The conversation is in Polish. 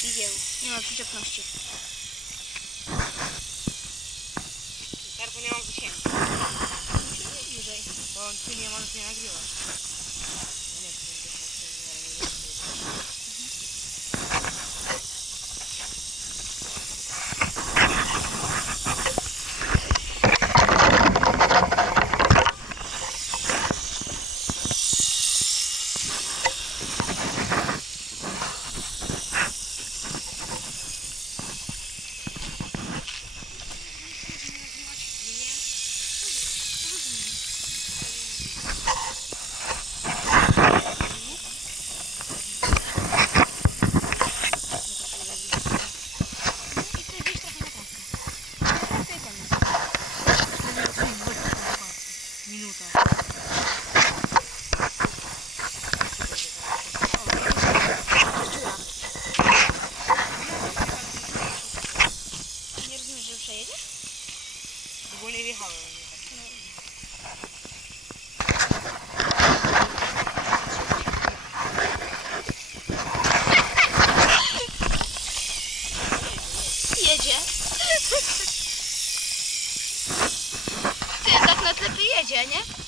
ty widział. Nie ma przyczepności. Karpu nie mam zasięgu. Nie bliżej. Bo ty nie możesz mnie nagrywać. No nie chcę nagrywać. Nie rozumiesz, że przejedziesz? Ogólnie wjechałem. Jedzie. Ty, tak na tle jedzie, nie?